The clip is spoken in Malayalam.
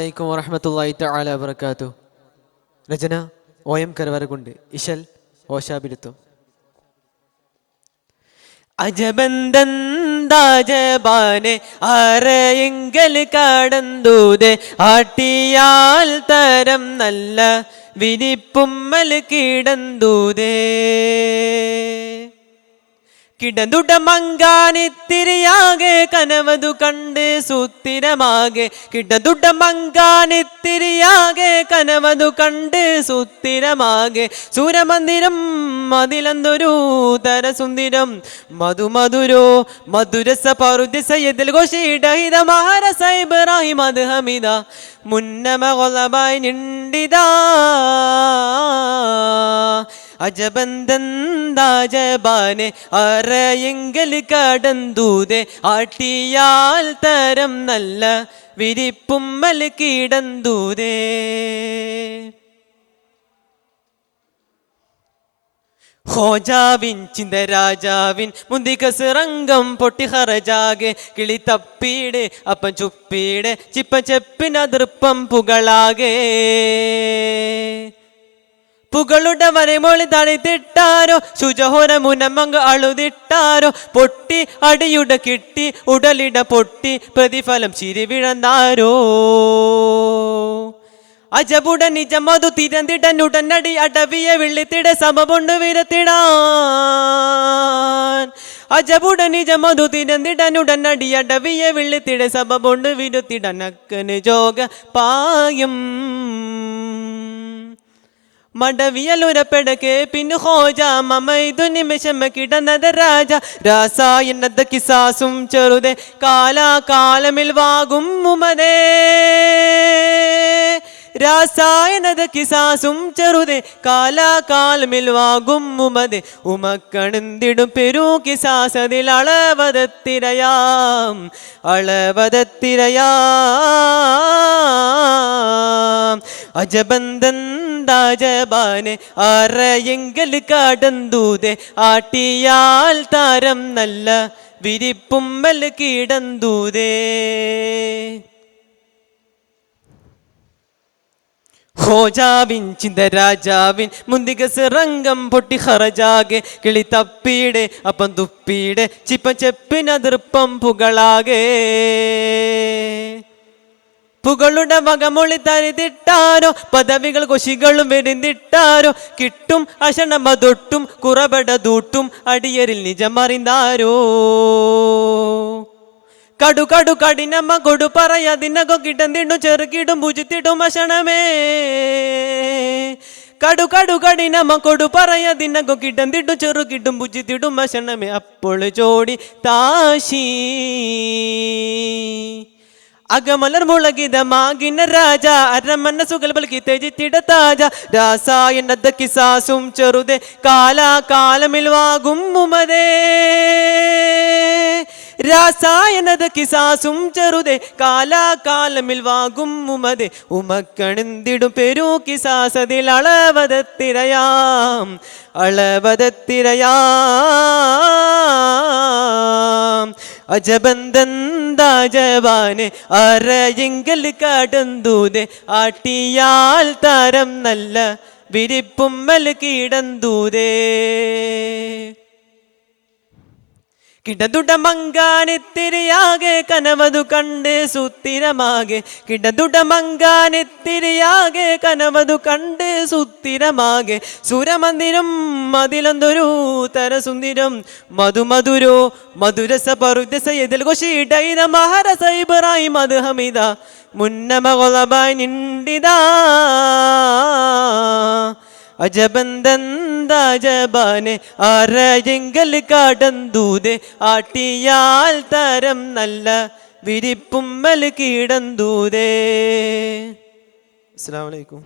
അലൈക്കും വറഹ്മത്തുള്ളാഹി തആല വബറകാതുഹു. രചന OM കരവരകുണ്ട്. ഇശൽ ഓശാബിരുത്തും. അജബന്ദാജബാനെ അറയെങ്കൽ കടന്തൂതെ ആട്ടിയാൽ തരം നല്ല വിരിപ്പുമ്മൽ കിടന്തൂതേ കിടന്നുട മങ്കാനിത്തിരിയാകെ കനവതു കണ്ട് സുത്തിരമാകെ കിടന്നുട മങ്കാനിത്തിരിയാകെ കനവതു കണ്ട് സുത്തിരമാകെ സൂരമന്ദിരം മതിലന്തൊരു തരസുന്ദിരം മധുമധുരോ മധുരസ പറുദിസയതിൽ ഘോഷിടഹിത മഹാരസ ഇബ്രാഹിം അത് ഹമിദ മുന്നമ കൊലബായി നിണ്ടിതാ അജബന്ദാജബാനെ അറയെങ്കൽ കടന്തൂതെ ആട്ടിയാൽ തരം നല്ല വിരിപ്പുമ്മൽ കിടന്തൂതേ ഹോജാവിൻ ചിന്തരാജാവിൻ മുന്തികസിറങ്കം പൊട്ടി ഹറജാകെ കിളി തപ്പീടെ അപ്പം ചുപ്പീടെ ചിപ്പ ചെപ്പിനതൃപ്പം പുകളാകെ പുകളുടെ വരമൊളി തണിത്തിട്ടാരോ ശുചഹോര മുനമങ്ക അളുതിട്ടാരോ പൊട്ടി അടിയുടെ കിട്ടി ഉടലിട പൊട്ടി പ്രതിഫലം ചിരിവിഴന്നാരോ അജബുട നിജമതു തിരന്തിടനുടനടി അടവിയെ വിള്ളിത്തിട സമപൊണ്ട് വിരത്തിടാൻ അജബുട നിജമതു തിരന്തിടനുടനടി അടവിയെ വിള്ളിത്തിട സമപൊണ്ട് വിരുത്തിടനക്കന് ജോഗ പായം മടവിയലുരപ്പെടക്കെ പിന്നു ഹോജ മമൈതു നിമിഷം കിടന്നത് രാജ രാസായനത കിസാസും ചെറുതെ കാലാകാലമിൽ വാകും മുമതേ രാസായനത കിസാസും ചെറുതെ കാലാകാലമിൽ വാകും മുമതേ ഉമക്കണിന്തിടും പെരു കിസാസതിൽ അളവതത്തിരയാം അജബന്ദാജബാനെ അറയെങ്കൽ കടന്തൂതെ ആട്ടിയാൽ താരം നല്ല വിരിപ്പുമ്മൽ കിടന്തൂതേ ഹോജാവിൻ ചിന്തരാജാവിൻ മുന്തികസിറങ്കം പൊട്ടി ഹറജാകെ കിളി തപ്പീടെ അപ്പം തുപ്പീടെ ചിപ്പ ചെപ്പിനതൃപ്പം പുകളാകെ പുകളുടെ വകമൊളി തരിതിട്ടാരോ പദവികൾ കൊശികളും വെരിന്തിട്ടാരോ കിട്ടും അശണമതൊട്ടും കുറപെടതൂട്ടും അടിയരിൽ നിജമറിന്താരോ കടു കടു കഠിനമ്മ കൊടു പറയതിനകോ കിടന്നിടും ചെറുകിടും ഭുജിത്തിടും ഭക്ഷണമേ കടു കടു കഠിനമ്മ കൊടു പറയതിനകോ കിടന്നിടും ചെറുകിടും ഭുജിത്തിടും ഭക്ഷണമേ അപ്പോൾ ജോടി താശി അകമലർ മുളകിതമാകിന രാജ അരമന്ന സുഗൽ ബൽക്കി തെജിത്തിട താജ രാസായനത കിസാസും ചെറുതെ കാലാകാലമിൽ വാകും മുമതേ രാസായനത കിസാസും ചെറുതെ കാലാകാലമിൽ വാകും മുമതേ ഉമക്കണിന്തിടും പെരു കിസാസതിൽ അളവതത്തിരയാം അജബന്ദാജബാനെ അറയെങ്കൽ കടന്തൂതെ ആട്ടിയാൽ തരം നല്ല വിരിപ്പുമ്മൽ കിടന്തൂതേ കിടതുട മങ്കാനിത്തിരിയാകെ കനവതു കണ്ട് സുത്തിരമാകെ കിടതുട മങ്കാനിത്തിരിയാകെ കനവതു കണ്ട് സുത്തിരമാകെ സുരമന്ദിരം മതിലന്തൊരു തരസുന്ദിരം മധുമധുരോ മധുരസ പറുദിസയതിൽ ഘോഷിടഹിത മഹാരസ ഇബ്രാഹിം അത് ഹമിദ മുന്നമ കൊലബായി നിണ്ടിതാ അജബന്ദാജബാനെ അറയെങ്കൽ കടന്തൂതെ ആട്ടിയാൽ തരം നല്ല വിരിപ്പുമ്മൽ കിടന്തൂതേ. അസ്സലാമു അലൈക്കും.